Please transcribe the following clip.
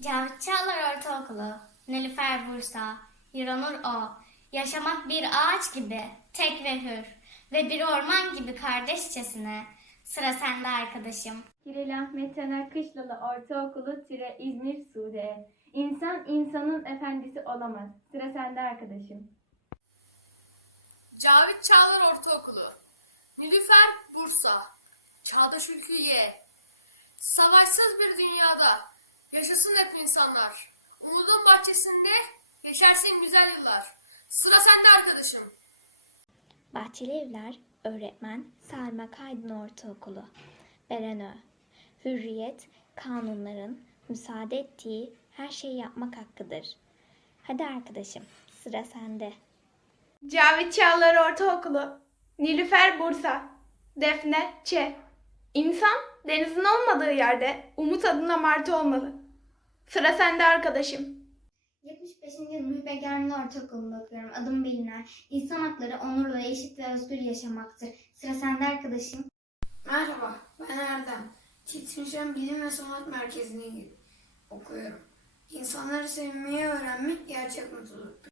Cavit Çağlar Ortaokulu, Nilüfer Bursa, Hiranur O, yaşamak bir ağaç gibi, tek ve hür ve bir orman gibi kardeşçesine. Sıra sende arkadaşım. Hirel Ahmet Taner Kışlalı Ortaokulu Tire İzmir Sude. İnsan insanın efendisi olamaz. Sıra sende arkadaşım. Cavit Çağlar Ortaokulu, Nilüfer Bursa, Çağdaş Ülküye, Savaşsız bir dünyada yaşasın hep insanlar. Umudun bahçesinde yaşarsın güzel yıllar. Sıra sende arkadaşım. Bahçeli Evler Öğretmen Selma Kaydın Ortaokulu Berenö Hürriyet, kanunların müsaade ettiği her şeyi yapmak hakkıdır. Hadi arkadaşım, sıra sende. Cavit Çağlar Ortaokulu, Nilüfer Bursa, Defne Ç. İnsan denizin olmadığı yerde umut adına martı olmalı. Sıra sende arkadaşım. 75. yıl Mühbe Ortaokulu'nda okuyorum. Adım Biliner. İnsan hakları onurlu, eşit ve özgür yaşamaktır. Sıra sende arkadaşım. Merhaba, ben Erdem. Çiftmişen Bilim ve Sanat Merkezi'ne okuyorum. İnsanları sevmeyi öğrenmek gerçek mutluluktur.